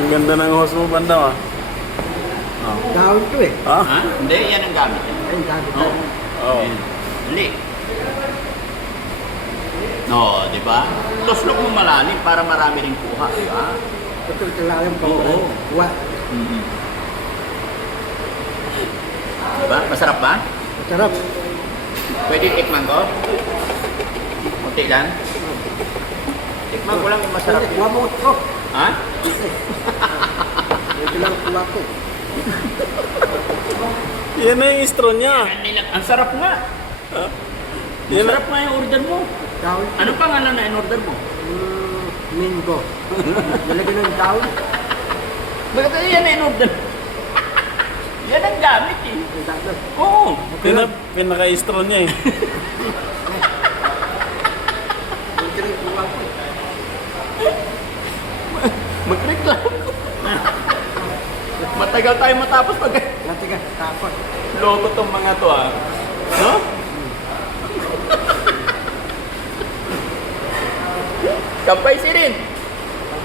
Ang ganda ng hose mo, Bandam, ah. Oh. Dahon to eh. Ha? Ha? Hindi, yan ang gamit. Ayun, dahon to. Oo. Oo. Ayan. Hindi. No, di ba? Tuslok mo malalim para marami rin kuha, di ba? Ito talagang Oo. kuha. Mm-hmm. Diba? Masarap ba? Masarap. Pwede tikman ko? Kunti lang? Tikman ko lang yung masarap. Kuha mo ito. Ha? Ito lang kuha ko. Yan na yung straw niya. Ang sarap nga. Yan na. Masarap nga yung order mo. Dahon. Anong pangalan na in-order mo? Mingo. Nalagyan ng dahon. Bakit yan na in-order? Yan ang gamit eh. Ang dahon. Oo. Pinaka-straw niya, eh. Ito lang kuha ko. Magreklamo. Matagal tayo matapos pag Natiga, tapos. loko tong mga to ah. No? Kampay si rin.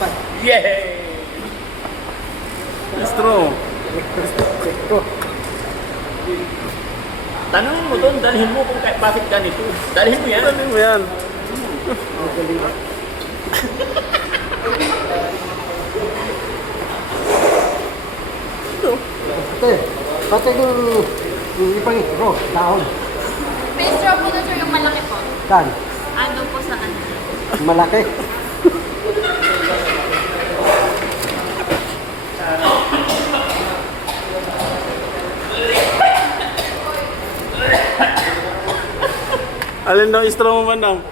Tapos. Yay! Straw. Ito. Tanungin mo doon, dalhin mo kung bakit ganito. Dalhin mo yan. Ano mo yan? Ang galing. Ate, pati yung ibang ito, dahon. May straw po na sir yung malaki po. Kan, Ando po sa ano. malaki. Alin daw yung straw mo, Bandam?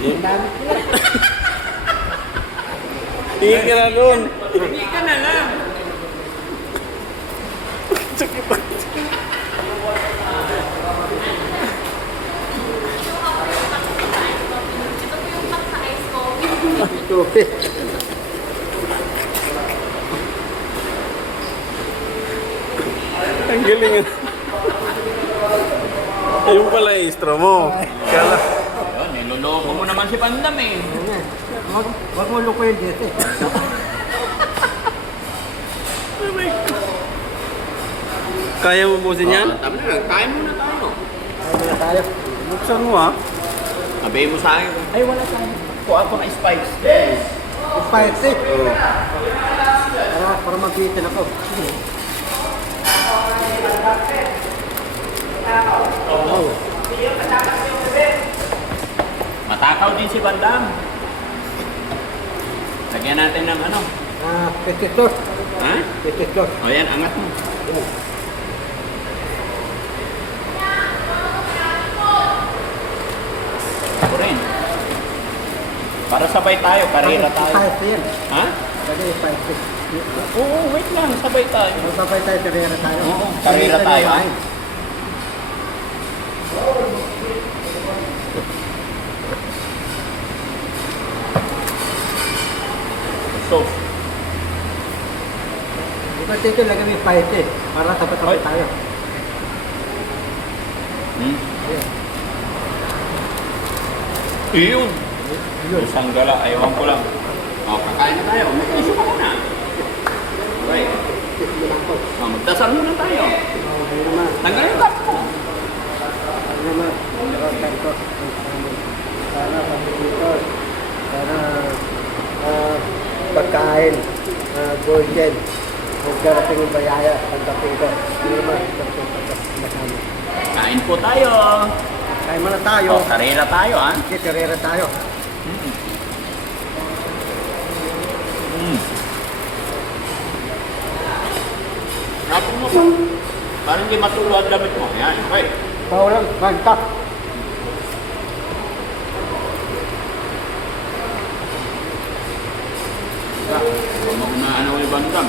Ang dami ko. Tingin ka na doon. Hindi ka na lang. Ito po yung pack sa ice coffee. Tupi. Ang galing, ah. Ayun pala yung straw mo. Kala. Ayun, niloloko mo naman si Bandam eh. Huwag mo lukuyin dito eh. Kaya mo busin yan? Tama na, kain muna tayo. Ayaw na tayo. Buksan mo, ah. Sabihin mo sa akin. Ay, wala tayo. Kuha ako ng spice. Spicy. Para mabitin ako. Oh. Matakaw din si Bandam. Lagyan natin ng ano. Petitor. Ha? Petitor. O yan, angat mo. Ako rin. Para sabay tayo, karera tayo. Spicy yan. Ha? Lagi spicy. Oo, wait lang, sabay tayo. Sabay tayo, karera tayo. Oo, karera tayo. Ha? So, Ito dito lagi may spicy. Para sabay tayo. Ayan. Iyon. Yun. Isang gala, ayawan ko lang. O, kakain na tayo. Mag-iso ka muna. Okay. Tip mo lang ko. O, magdasal muna tayo. Ano naman. Tanggal yung cup mo. Ano naman. Maraming ko. Sana pag-itor. Sana pagkain. Golden. Huwag darating yung bayaya. Pagdating ko. Ano naman. Masama. Kain po tayo. Kain muna tayo. O, karera tayo, ha? Okay, karera tayo. Rapin mo pa. Parang hindi matulo ang damit mo. Yan, okay. Pao lang. Kanta. Huwag mo na ano yung bandam.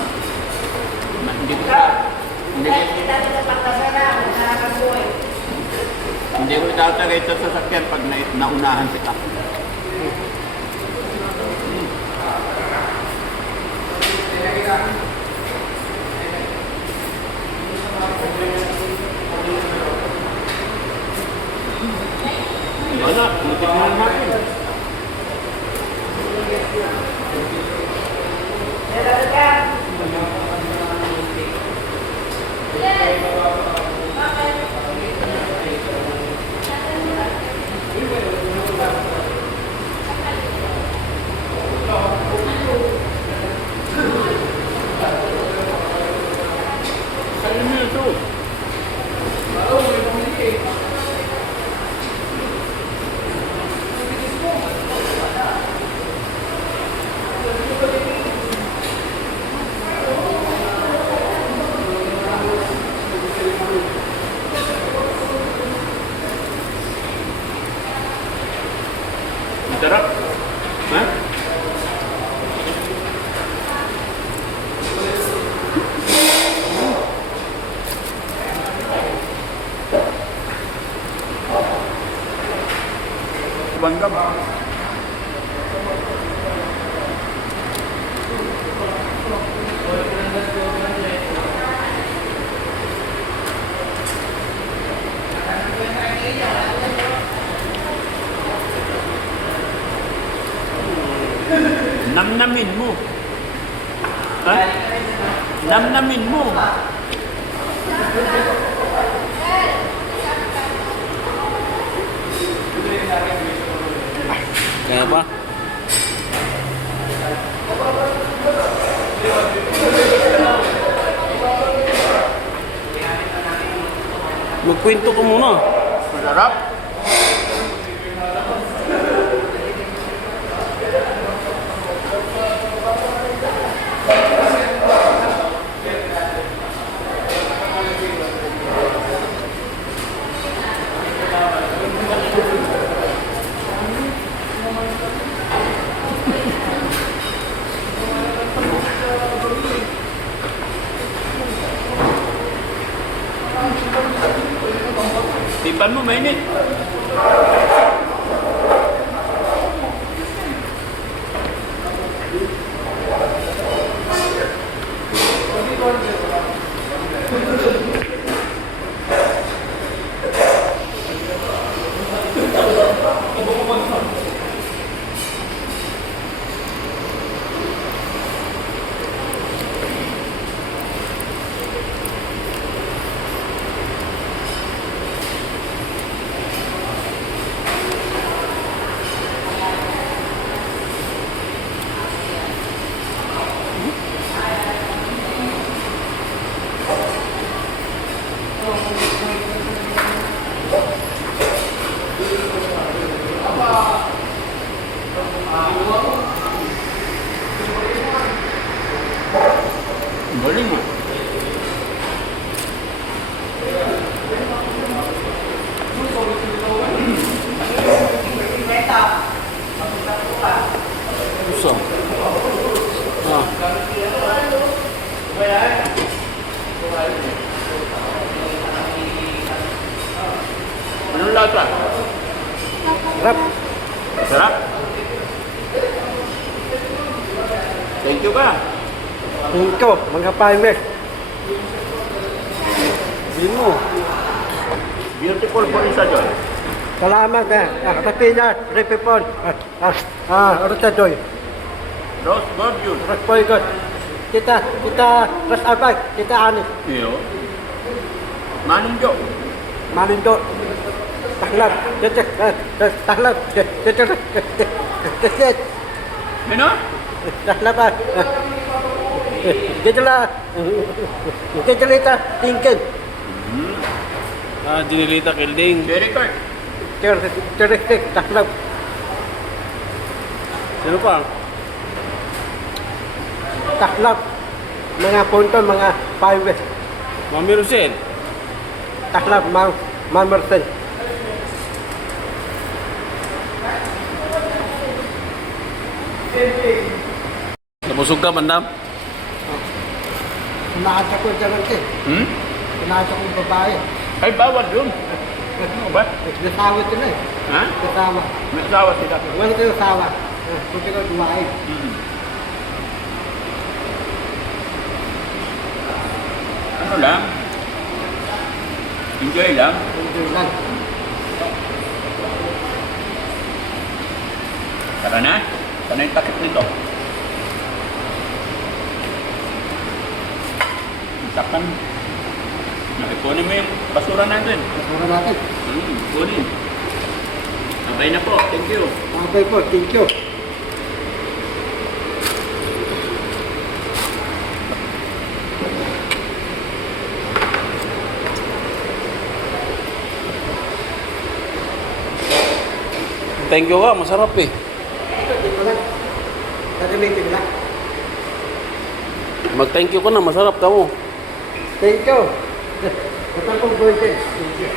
Hindi ko hindi ko itatagay ito sa sakyan pag naunahan kita. Wala, mutik na naman. Sarap. Ha? Banggam. Namnamin mo. Ha? Namnamin mo. Kaya pa? Magkwento ka muna. Masarap. Tipan mo, mainit. Galing mo. Usang. Ah. Anong lasa? Sarap. Sarap. Thank you ka. Ikaw, mga farmers. Hindi mo. Beautiful po isa doon. Salamat Kapinas, Ripipon. Rotadoy. Rose Gorgeous. Raspoigot. Kita Rasabay, kita Ani. Iyo. Maninjo. Malindo. Taklap. Taklap. Keset. Ano? Taklapan. Kejelita tingkin. Ah, Dinilita Kilding. Very good. Cerestik taklap. Sino pa? Taklap. Mga punto, mga farmers. Mami Rosel. Taklap, Mamersen. Nabusog ka, mandam? Nakasa ko dyan natin. Hmm? Nakasa ko babae. Ay, bawal yun. Ano ba? Nasawa sila eh. Ha? Nasawa. May asawa sila. Wala kayo sawa. Kunti ko duwain. Mm. Ano lang? Enjoy lang. Kunti lang. Tara na. Sana yung takip nito. Takpan. Nakipunin mo yung basura natin. Kasama natin. Kunin. Sabay na po. Thank you. Okay po, thank you. Thank you ka, masarap eh. Dito lang. Gagamitin lang. Mag-thank you ka na, masarap ka mo. Thank you. Ito pong birthday. Thank you.